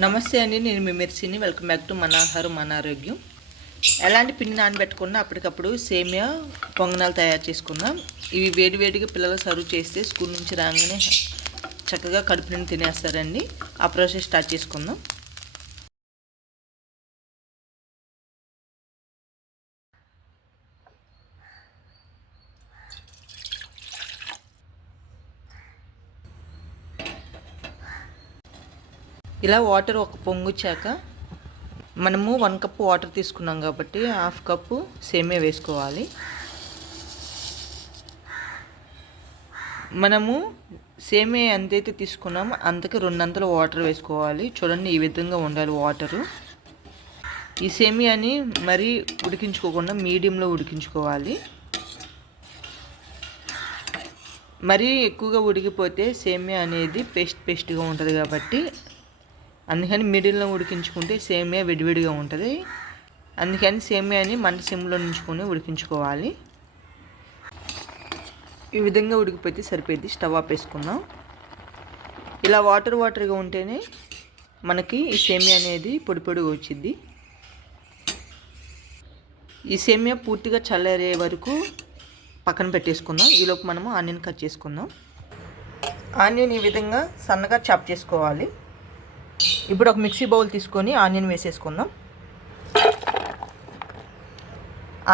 నమస్తే అండి, నేను మీ మిర్చిని. వెల్కమ్ బ్యాక్ టు మన ఆహారం మన ఆరోగ్యం. ఎలాంటి పిండి నానబెట్టకుండా అప్పటికప్పుడు సేమియా పొంగనాలు తయారు చేసుకుందాం. ఇవి వేడివేడిగా పిల్లలు సర్వ్ చేస్తే స్కూల్ నుంచి రాగానే చక్కగా కడుపు నిండి తినేస్తారండి. ఆ ప్రాసెస్ స్టార్ట్ చేసుకుందాం. ఇలా వాటర్ ఒక పొంగుచ్చాక మనము 1 కప్పు వాటర్ తీసుకున్నాం కాబట్టి 1/2 కప్పు సేమియా వేసుకోవాలి. మనము సేమియా ఎంతైతే తీసుకున్నామో అంతకి 2 అంతలు వాటర్ వేసుకోవాలి. చూడండి, ఈ విధంగా ఉండాలి వాటరు. ఈ సేమియాని మరీ ఉడికించుకోకుండా మీడియంలో ఉడికించుకోవాలి. మరీ ఎక్కువగా ఉడికిపోతే సేమియా అనేది పేస్ట్గా ఉంటుంది కాబట్టి అందుకని మిడిల్లో ఉడికించుకుంటే సేమియా విడివిడిగా ఉంటుంది. అందుకని సేమియాని మంట సిమ్లో ఉంచుకొని ఉడికించుకోవాలి. ఈ విధంగా ఉడికిపోతే సరిపోయింది. స్టవ్ ఆపేసుకుందాం. ఇలా వాటర్గా ఉంటేనే మనకి ఈ సేమియా అనేది పొడిగా వచ్చింది. ఈ సేమియా పూర్తిగా చల్లారే వరకు పక్కన పెట్టేసుకుందాం. ఈలోపు మనము ఆనియన్ కట్ చేసుకుందాం. ఆనియన్ ఈ విధంగా సన్నగా చాప్ చేసుకోవాలి. ఇప్పుడు ఒక మిక్సీ బౌల్ తీసుకొని ఆనియన్ వేసేసుకుందాం.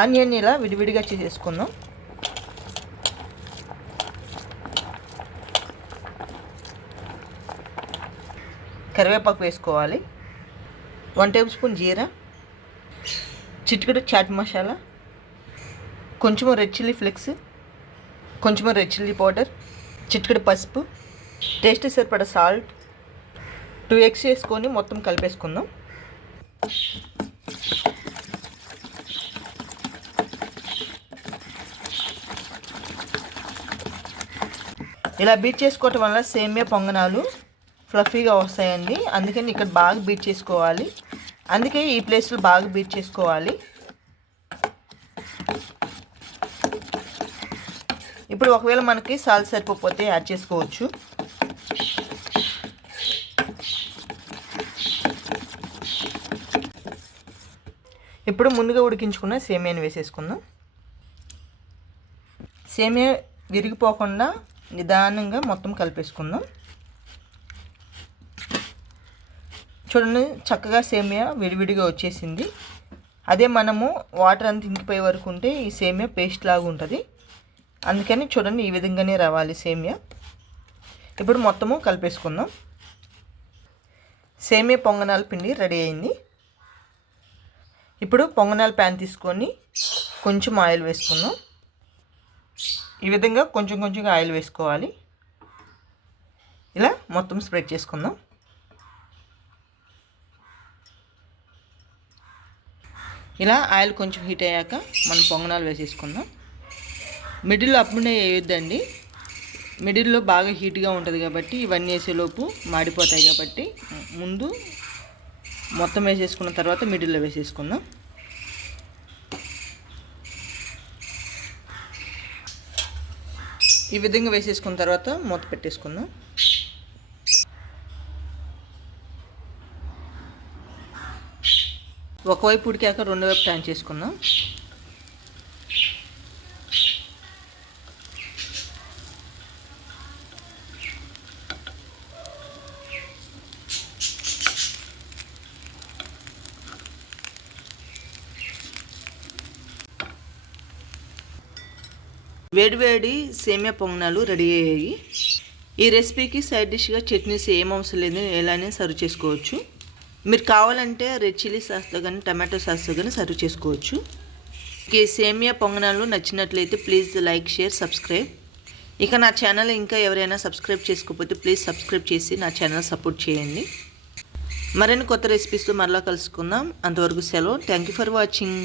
ఆనియన్ ఇలా విడివిడిగా చేసేసుకుందాం. కరివేపాకు వేసుకోవాలి. 1 టేబుల్ స్పూన్ జీరా, చిటికెడు చాట్ మసాలా, కొంచెము రెడ్ చిల్లీ ఫ్లేక్స్, కొంచెము రెడ్ చిల్లీ పౌడర్, చిటికెడు పసుపు, టేస్ట్ సరిపడా సాల్ట్, 2 ఎగ్స్ వేసుకొని మొత్తం కలిపేసుకుందాం. ఇలా బీట్ చేసుకోవటం వల్ల సేమియా పొంగనాలు ఫ్లఫీగా వస్తాయండి. అందుకని ఇక్కడ బాగా బీట్ చేసుకోవాలి. అందుకే ఈ ప్లేస్లో బాగా బీట్ చేసుకోవాలి. ఇప్పుడు ఒకవేళ మనకి సాల్ట్ సరిపోతే యాడ్ చేసుకోవచ్చు. ఇప్పుడు ముందుగా ఉడికించుకున్న సేమియాని వేసేసుకుందాం. సేమియా విరిగిపోకుండా నిదానంగా మొత్తం కలిపేసుకుందాం. చూడండి, చక్కగా సేమియా విడివిడిగా వచ్చేసింది. అదే మనము వాటర్ అంతా ఇంకిపోయే వరకు ఉంటే ఈ సేమియా పేస్ట్ లాగా ఉంటుంది. అందుకని చూడండి, ఈ విధంగానే రావాలి సేమియా. ఇప్పుడు మొత్తము కలిపేసుకుందాం. సేమియా పొంగనాల పిండి రెడీ అయింది. ఇప్పుడు పొంగనాల ప్యాన్ తీసుకొని కొంచెం ఆయిల్ వేసుకుందాం. ఈ విధంగా కొంచెంగా ఆయిల్ వేసుకోవాలి. ఇలా మొత్తం స్ప్రెడ్ చేసుకుందాం. ఇలా ఆయిల్ కొంచెం హీట్ అయ్యాక మనం పొంగనాలు వేసేసుకుందాం. మిడిల్లో అప్పుడే వేయొద్దండి. మిడిల్లో బాగా హీట్గా ఉంటుంది కాబట్టి ఇవన్నీ వేసేలోపు మాడిపోతాయి కాబట్టి ముందు మొత్తం వేసేసుకున్న తర్వాత మిడిల్లో వేసేసుకుందాం. ఈ విధంగా వేసేసుకున్న తర్వాత మూత పెట్టేసుకుందాం. ఒకవైపు ఉడికాక రెండో వైపు టర్న్ చేసుకుందాం. వేడివేడి సేమియా పొంగనాలు రెడీ అయ్యాయి. ఈ రెసిపీకి సైడ్ డిష్గా చట్నీస్ ఏం అవసరం లేదు, ఎలానే సర్వ్ చేసుకోవచ్చు. మీరు కావాలంటే రెడ్ చిల్లీ సాస్తో కానీ టమాటో సాస్తో కానీ సర్వ్ చేసుకోవచ్చు. ఈ సేమియా పొంగనాలు నచ్చినట్లయితే ప్లీజ్ లైక్, షేర్, సబ్స్క్రైబ్. ఇక నా ఛానల్ ఇంకా ఎవరైనా సబ్స్క్రైబ్ చేసుకోకపోతే ప్లీజ్ సబ్స్క్రైబ్ చేసి నా ఛానల్ సపోర్ట్ చేయండి. మరిన్ని కొత్త రెసిపీస్తో మరలా కలుసుకుందాం. అంతవరకు సెలవు. Thank you for watching.